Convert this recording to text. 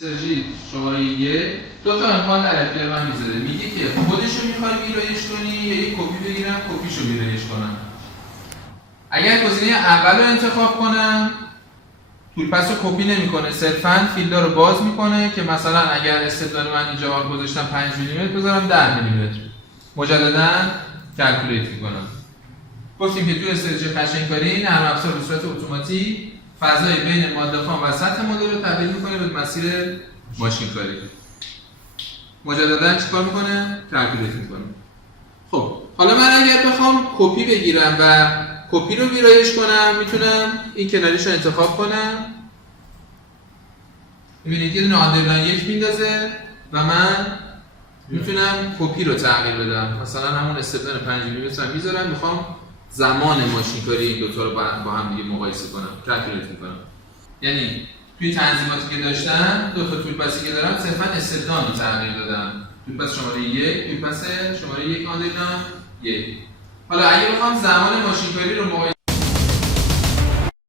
استراتژی شماره 1 دو تا امکان در اختیار من میذاره. میگه که خودشو میخوای ویرایش کنی یا یک کپی بگیرم کپیشو ویرایش کنم. اگر گزینه اول رو انتخاب کنم تولپس رو کپی نمیکنه، صرفا فیلدا رو باز میکنه که مثلا اگر استدلال من اینجا گذاشتم 5 میلیمتر بذارم 10 میلیمتر، مجددا کلکولیت میکنم. گفتیم که تو استراتژی قشنگکاری نرم افزار به صورت اتوماتیک فضای بین ماده خام و سطح مدل رو تبدیل میکنه به مسیر ماشین کاری. مجددا چیکار میکنه؟ کلکولیت میکنه. خب حالا من اگر بخوام کپی بگیرم و کپی رو ویرایش کنم میتونم این کناریش رو انتخاب کنم. ببینید یه دونه آندرلاین 1 میندازه و من میتونم کپی رو تغییر بدم. مثلا همون استدلال 5 میلیمتر رو میذارم، میخوام زمان ماشین کاری این دو تا رو با هم دیگه مقایسه کنم، کلکولیت میکنم. یعنی توی تنظیماتی که داشتم دو تا تولپسی که دارم صرفا استدلال رو تغییر دادم. تولپس شماره 1، تولپس شماره 1 آندرلاین 1. حالا اگه بخوام زمان ماشین کاری رو مقایسه